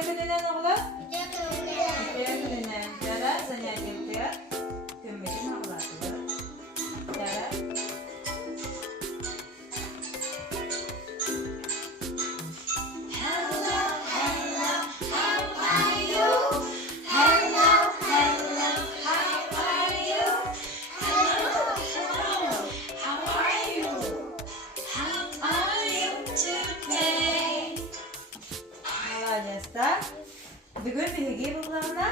gününden oğlum? İki gününden. Dara занятие bitiyor. Kömürün ağlatıyor. Dara. Bugün bilgi bulduğuna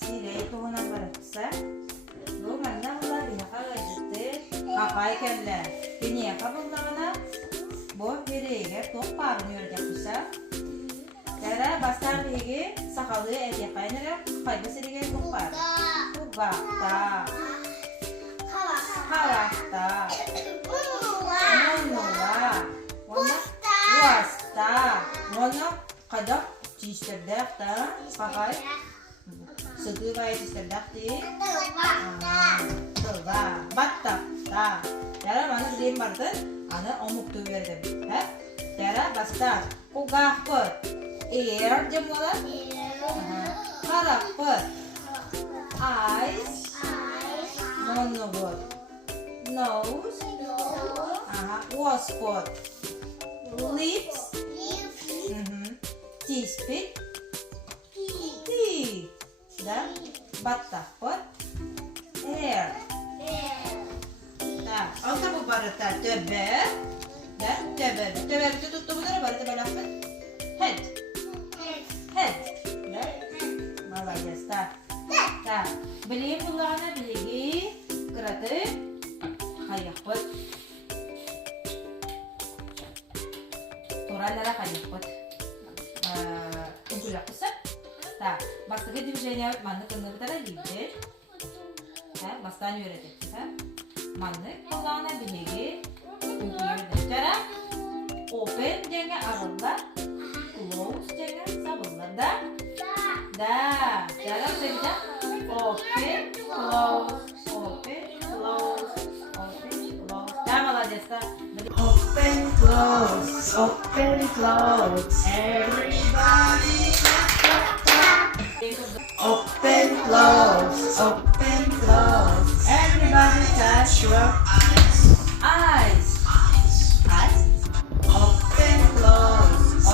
sirey tohuna bıraksa bu manna bular bir hafta geçti kafayı kelle beni yaka bulduğuna bu bireye top parını yapmışsa dara bastar bilgi sakalı et yakayınlar fayda sireye top par kubakta kavakta monula ona wasta ona kadak Cisterdak ta, pakai, segera cisterdak di, coba, batak ta, cara mana beli marten, ada omuk tu berada, cara bastar, kugah per, ear jemula, karak per, eyes, monobot, nose, was spot, lips. Teeth, teeth, dan batakot, hair. Nah, kalau bu barata teber, dan teber itu tutup betul baru teber apa? Head, dan malah jasta. Nah, beli mulanya beli kereta, kayak pot, turun darah kayak pot. Unggulah pusat, tak. Basta движение mana kena betara lihat, basta nyurat, mana kalau nak begini, unggulah cara open jangan arallah, close jangan sabarlah, dah, cara sebenarnya open, close, dah malah jasa. Open, close, everybody clap, clap, clap. Open, close, everybody touch your eyes. Open, close,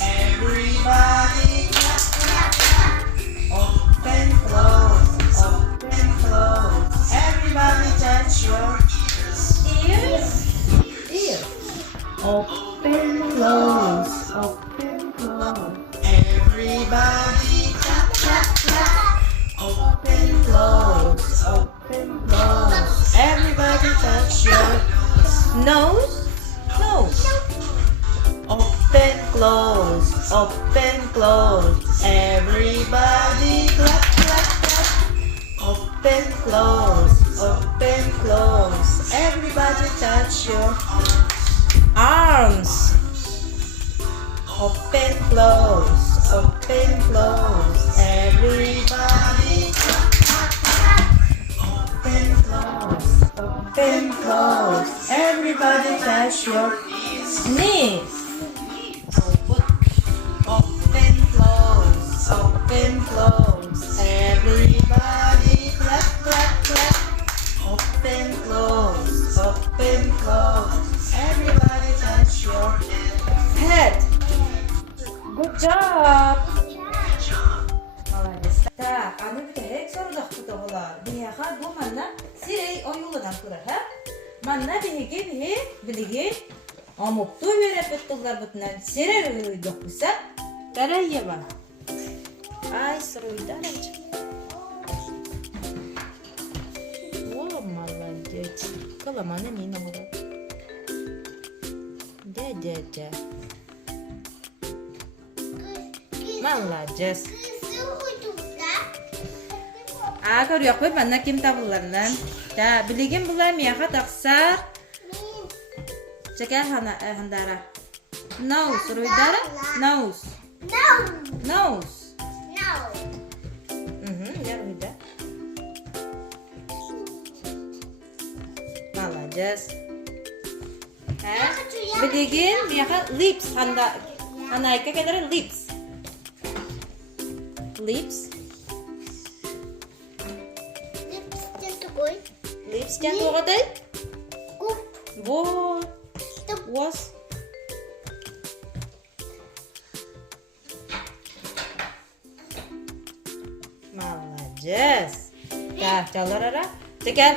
everybody clap, clap, clap. Open, close, everybody touch your ears. Open, close, everybody clap, clap, clap. Open, close, everybody touch your nose. Open, close, everybody clap, clap, clap. Open, close, everybody touch your arms. Open, close, everybody. Open, close, everybody touch your knees. Open, close, everybody clap, clap, clap. Open, close, everybody touch your head. Good job. Так, а ну битек сордах бутоғылар. Бияға бұл манна сирей ойылыдан тұрар, ха? Манна бihege біліге амупту беріп бұттылар бұтынан сирей ойылдық бұса. Тарай еба. Ай, сыройдар әчі. О, молодец. Каламаны мен оғыра. Да. Молодец. Көрüyor koy bana kim tabullarından. Da bilgin bular miyaha taqsar. Çeker handara. Nose ruydara. Nose. Ya ruyda. Молодец. Bilgin miyaha lips handa Anayka kadar lips. Lips. Lips yang tu kata? What? Was? Молодец. Так, чаларара. Tekan.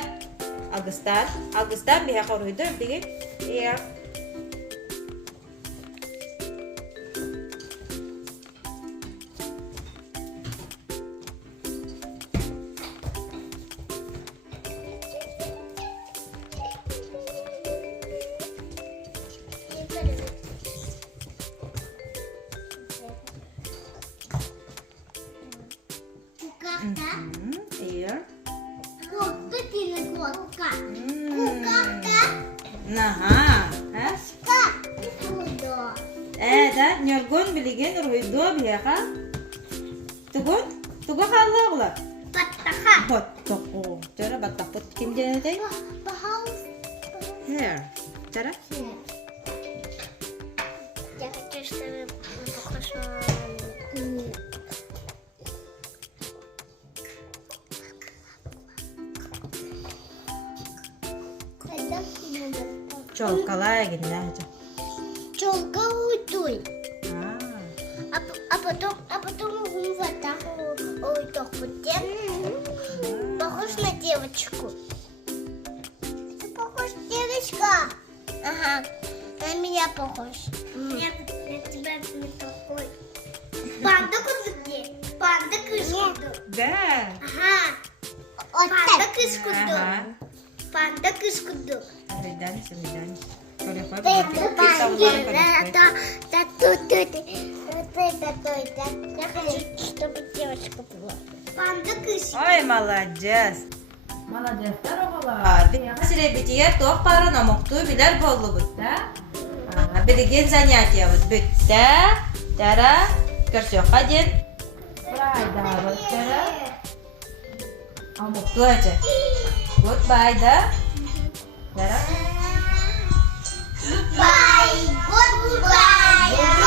Augustan biha koruydu. Begin. Here. Here. Nah, da nyorgon biligen ruido biha. Tugon kalla oğlan. Battako. Cara battakot kim jenete? Here. Cara? Я хочу, чтобы похоже. Çolkalaya gidiyor. Челка уйдуй. А потом вот так вот так вот. Похож на девочку. Ты похож на девочка. Ага. На меня похож. Нет, на тебя не такой. Панда куда? Панда кышкуду. Да. Ага. Панда кышкуду. Панда кышкуду. Söyleden. Я хочу, чтобы девочка была. Панда кышкуду. Ой, молодец. Молодецler oğlan. Mesela bitiye toh para namoktu biler bollu bitti. Bilgin занятия вот bitti. Tara kerja kajen. Brayda bitti. Amoktu aja. Goodbye da. Tara. Bye. Goodbye.